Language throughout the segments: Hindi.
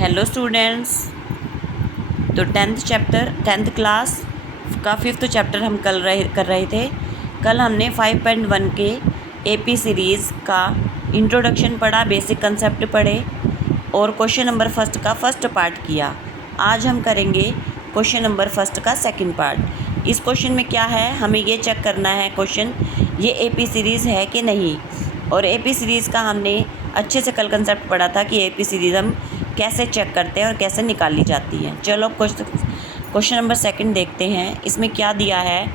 Hello students. तो टेंथ क्लास का 5th चैप्टर हम कर रहे थे। कल हमने 5.1 के एपी सीरीज़ का इंट्रोडक्शन पढ़ा, बेसिक कंसेप्ट पढ़े और क्वेश्चन नंबर फर्स्ट का फर्स्ट पार्ट किया। आज हम करेंगे क्वेश्चन नंबर फर्स्ट का सेकंड पार्ट। इस क्वेश्चन में क्या है, हमें ये चेक करना है क्वेश्चन ये एपी सीरीज़ है कि नहीं। और एपी सीरीज़ का हमने अच्छे से कल कंसेप्ट पढ़ा था कि एपी सीरीज़ हम कैसे चेक करते हैं और कैसे निकाली जाती है। चलो क्वेश्चन नंबर सेकंड देखते हैं। इसमें क्या दिया है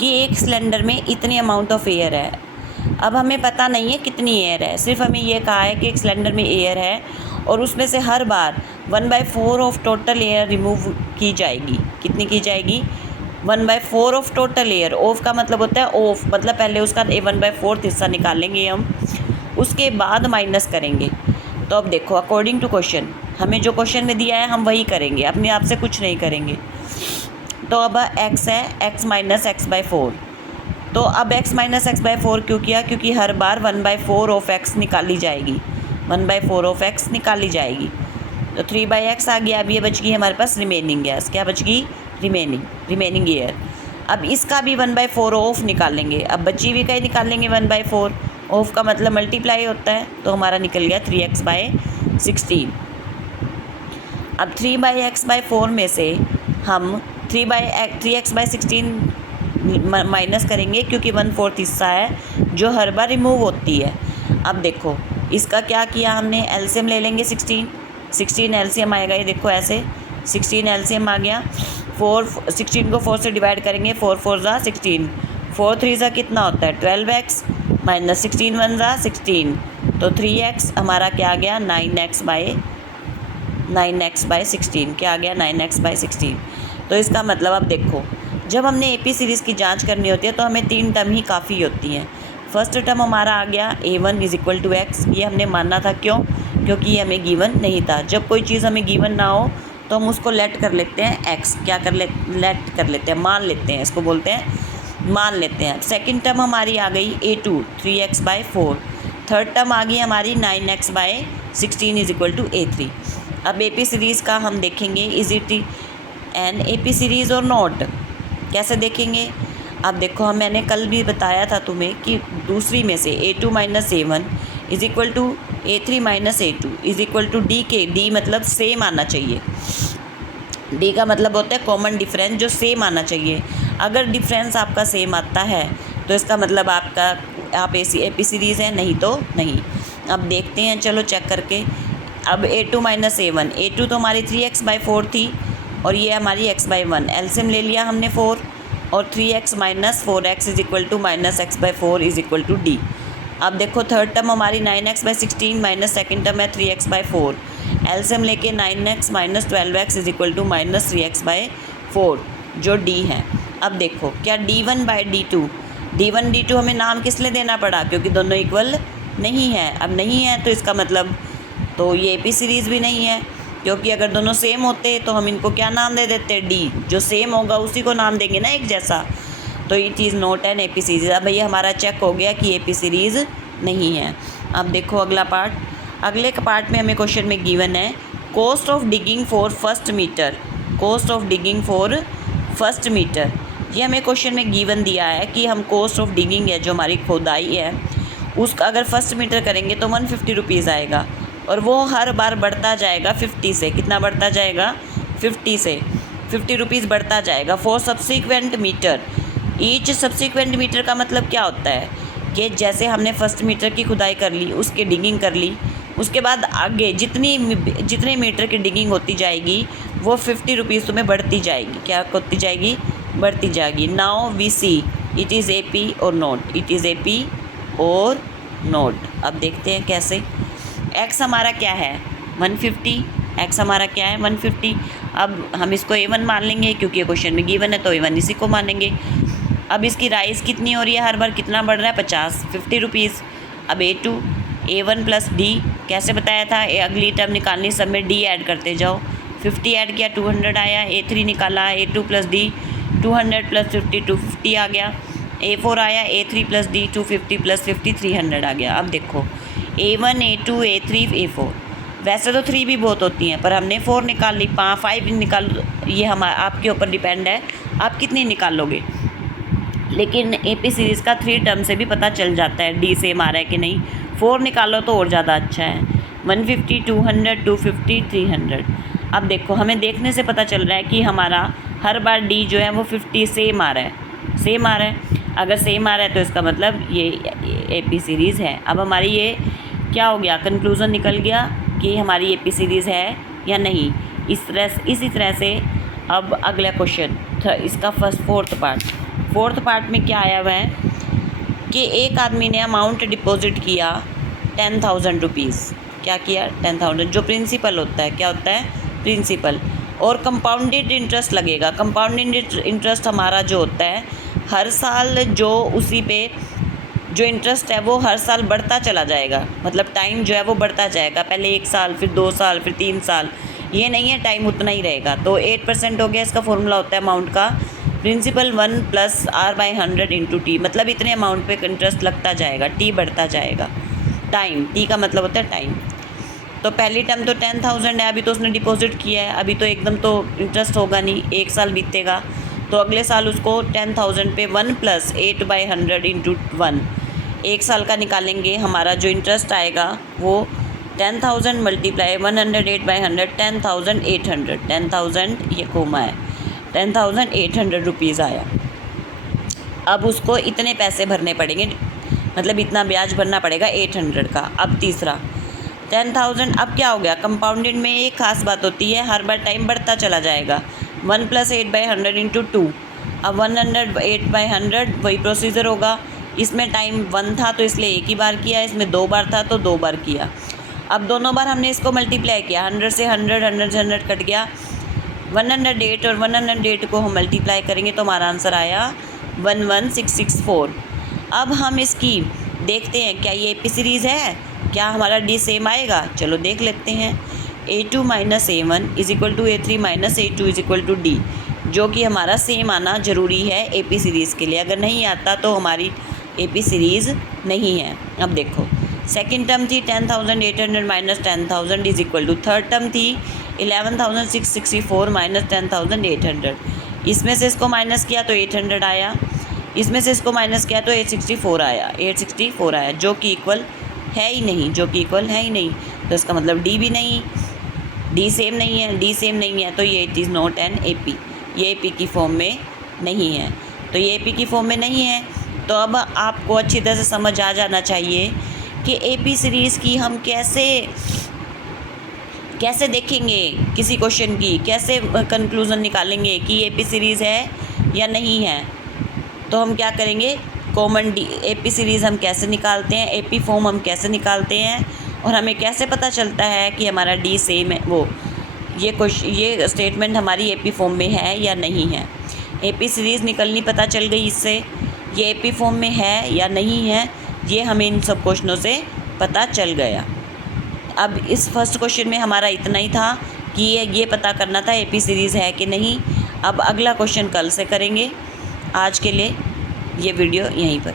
कि एक सिलेंडर में इतनी अमाउंट ऑफ एयर है। अब हमें पता नहीं है कितनी एयर है, सिर्फ हमें ये कहा है कि एक सिलेंडर में एयर है और उसमें से हर बार 1/4 ऑफ टोटल एयर रिमूव की जाएगी। कितनी की जाएगी? 1/4 ऑफ टोटल एयर। ऑफ का मतलब होता है ऑफ, मतलब पहले उसका 1/4 हिस्सा निकालेंगे हम, उसके बाद माइनस करेंगे। तो अब देखो, अकॉर्डिंग टू क्वेश्चन हमें जो क्वेश्चन में दिया है हम वही करेंगे, अपने आप से कुछ नहीं करेंगे। तो अब x है, x माइनस x/4। तो अब x माइनस x/4 क्यों किया? क्योंकि हर बार 1/4 ऑफ x निकाली जाएगी, 1/4 ऑफ x निकाली जाएगी। तो 3/x आ गया। अब ये बच गई हमारे पास रिमेनिंग गैस। क्या बच गई? Remaining year. अब इसका भी 1/4 ऑफ निकालेंगे। अब बची हुई का ही निकालेंगे 1/4 ऑफ का मतलब मल्टीप्लाई होता है। तो हमारा निकल गया 3x/16। अब 3/x/4 में से हम 3x/16 माइनस करेंगे क्योंकि 1/4 हिस्सा है जो हर बार रिमूव होती है। अब देखो इसका क्या किया हमने, एलसीएम ले लेंगे। 16 एलसीएम आएगा, ये देखो ऐसे 16 एलसीएम आ गया। 16 को 4 से डिवाइड करेंगे, 4 4 ज़ा 16, 4 3 ज़ा कितना होता है 12x माइनस 16 1 ज़ा 16। तो 3x हमारा क्या आ गया 9x/16। क्या आ गया 9x/16। तो इसका मतलब अब देखो, जब हमने एपी सीरीज़ की जांच करनी होती है तो हमें 3 टर्म ही काफ़ी होती हैं। फर्स्ट टर्म हमारा आ गया a1 = x। ये हमने मानना था, क्यों? क्योंकि ये हमें गिवन नहीं था। जब कोई चीज़ हमें गिवन ना हो तो हम उसको लेट कर लेते हैं x। क्या लेट कर लेते हैं, मान लेते हैं, इसको बोलते हैं मान लेते हैं। सेकंड टर्म हमारी आ गई a2 3x/4। थर्ड टर्म आ गई हमारी 9x/16 = a3। अब एपी सीरीज़ का हम देखेंगे, is it an AP series और नॉट। कैसे देखेंगे? अब देखो, मैंने कल भी बताया था तुम्हें कि दूसरी में से a2 - a1 = a3 - a2 = d के। d मतलब सेम आना चाहिए। d का मतलब होता है कॉमन डिफरेंस, जो सेम आना चाहिए। अगर डिफरेंस आपका सेम आता है तो इसका मतलब आप एपी सीरीज़ है, नहीं तो नहीं। अब देखते हैं, चलो चेक करके। अब a2 - a1, a2 तो हमारी 3x/4 थी और ये हमारी x/1। एलसीएम ले लिया हमने 4 और 3x - 4x = -x/4 = d। अब देखो थर्ड टर्म हमारी 9x/16 माइनस सेकेंड टर्म है 3x/4। एलसीएम लेके 9x - 12x = -3x/4 जो d है। अब देखो क्या d1/d2, d1 d2 हमें नाम किस लिए देना पड़ा? क्योंकि दोनों इक्वल नहीं है। अब नहीं है तो इसका मतलब तो ये एपी सीरीज़ भी नहीं है, क्योंकि अगर दोनों सेम होते तो हम इनको क्या नाम दे देते? डी। जो सेम होगा उसी को नाम देंगे ना, एक जैसा। तो it is not an AP series. अब ये हमारा चेक हो गया कि एपी सीरीज़ नहीं है। अब देखो अगला पार्ट। अगले पार्ट में हमें क्वेश्चन में गिवन है cost of digging for first metre. Cost of digging for first metre, ये हमें क्वेश्चन में गिवन दिया है कि हम कॉस्ट ऑफ डिगिंग है, जो हमारी खोदाई है, उसका अगर फर्स्ट मीटर करेंगे तो 150 रुपीज़ आएगा और वो हर बार बढ़ता जाएगा 50 से। कितना बढ़ता जाएगा? 50 से 50 रुपीज़ बढ़ता जाएगा for subsequent metre. Each subsequent metre का मतलब क्या होता है कि जैसे हमने फर्स्ट मीटर की खुदाई कर ली, उसकी डिगिंग कर ली, उसके बाद आगे जितने मीटर की डिगिंग होती जाएगी वो 50 रुपीज़ तुम्हें बढ़ती जाएगी। क्या होती जाएगी? बढ़ती जाएगी। Now we see it is AP or not, it is AP or not. अब देखते हैं कैसे। x हमारा क्या है 150, x हमारा क्या है 150। अब हम इसको a1 मान लेंगे क्योंकि ये क्वेश्चन में गिवन है, तो a1 इसी को मानेंगे। अब इसकी राइस कितनी हो रही है, हर बार कितना बढ़ रहा है 50 रुपीज़। अब a2 a1 + d कैसे बताया था, अगली टर्म निकालनी, सब में d ऐड करते जाओ। 50 ऐड किया 200 आया। a3 निकाला a2 + d 200 + 50 250 आ गया। a4 आया a3 + d 250 + 50 300 आ गया। अब देखो a1 a2 a3 a4, वैसे तो 3 भी बहुत होती हैं, पर हमने 4 निकाल ली, 5 निकाल, ये आपके ऊपर डिपेंड है आप कितनी निकालोगे। लेकिन AP सीरीज़ का 3 टर्म से भी पता चल जाता है D सेम आ रहा है कि नहीं। 4 निकालो तो और ज़्यादा अच्छा है। 150, 200, 250, 300। अब देखो, हमें देखने से पता चल रहा है कि हमारा हर बार D जो है वो 50 सेम आ रहा है, सेम आ रहा है। अगर सेम आ रहा है तो इसका मतलब ये AP सीरीज़ है। अब हमारी ये क्या हो गया, कंक्लूज़न निकल गया कि हमारी AP सीरीज़ है या नहीं। इसी तरह से अब अगला क्वेश्चन इसका फोर्थ पार्ट में क्या आया हुआ है कि एक आदमी ने अमाउंट डिपॉजिट किया 10,000 रुपीज़। क्या किया, 10,000, जो प्रिंसिपल होता है, क्या होता है, प्रिंसिपल, और कंपाउंडेड इंटरेस्ट लगेगा। कंपाउंडेड इंटरेस्ट हमारा जो होता है हर साल, जो उसी पे जो इंटरेस्ट है वो हर साल बढ़ता चला जाएगा, मतलब टाइम जो है वो बढ़ता जाएगा। पहले 1 साल, फिर 2 साल, फिर 3 साल, ये नहीं है टाइम उतना ही रहेगा। तो 8% हो गया, इसका फॉर्मूला होता है अमाउंट का, प्रिंसिपल 1 + R/100 × T, मतलब इतने अमाउंट पे इंटरेस्ट लगता जाएगा, T बढ़ता जाएगा। टाइम, T का मतलब होता है टाइम। तो पहली टर्म तो 10,000 है, अभी तो उसने डिपॉजिट किया है, अभी तो एकदम तो इंटरेस्ट होगा नहीं, 1 साल बीतेगा, तो अगले साल उसको 10,000 पे 1 + 8/100 × 1, 1 साल का निकालेंगे। हमारा जो इंटरेस्ट आएगा वो 10,000 × 108/100, 10,800, 10,000 ये कोमा है, 10,800 रुपीज़ आया। अब उसको इतने पैसे भरने पड़ेंगे, मतलब इतना ब्याज भरना पड़ेगा 800 का। अब तीसरा 10,000, अब क्या हो गया, कंपाउंडेड में एक खास बात होती है, हर बार टाइम बढ़ता चला जाएगा। 1 + 8/100 × 2, अब 108/100 वही प्रोसीजर होगा। इसमें टाइम 1 था तो इसलिए एक ही बार किया, इसमें 2 बार था तो 2 बार किया। अब दोनों बार हमने इसको मल्टीप्लाई किया, 100 से 100, 100 से 100 कट गया, 108, और 108 को हम मल्टीप्लाई करेंगे तो हमारा आंसर आया 11664। अब हम इसकी देखते हैं क्या ये AP सीरीज़ है, क्या हमारा D सेम आएगा, चलो देख लेते हैं। A2 - A1 = A3 - A2 = D, जो कि हमारा सेम आना ज़रूरी है AP सीरीज़ के लिए। अगर नहीं आता तो हमारी AP सीरीज़ नहीं है। अब देखो, सेकंड टर्म थी 10,800 - 10,000 = थर्ड टर्म थी 11,664 - 10,800। इसमें से इसको माइनस किया तो 800 आया, इसमें से इसको माइनस किया तो 864 आया, जो कि इक्वल है ही नहीं, तो इसका मतलब D भी नहीं, D सेम नहीं है, तो ये it is not an AP, ये AP की फॉर्म में नहीं है। तो ये AP की फॉर्म में नहीं है, तो अब आपको अच्छी तरह से समझ आ जाना चाहिए कि AP सीरीज़ की हम कैसे देखेंगे, किसी क्वेश्चन की कैसे कंक्लूज़न निकालेंगे कि AP सीरीज़ है या नहीं है। तो हम क्या करेंगे, कॉमन AP सीरीज़ हम कैसे निकालते हैं, AP फॉर्म हम कैसे निकालते हैं, और हमें कैसे पता चलता है कि हमारा D सेम है, ये स्टेटमेंट हमारी AP फॉर्म में है या नहीं है। AP सीरीज़ निकलनी पता चल गई इससे, ये AP फॉर्म में है या नहीं है, ये हमें इन सब क्वेश्चनों से पता चल गया। अब इस फर्स्ट क्वेश्चन में हमारा इतना ही था कि ये पता करना था AP सीरीज़ है कि नहीं। अब अगला क्वेश्चन कल से करेंगे। आज के लिए ये वीडियो यहीं पर।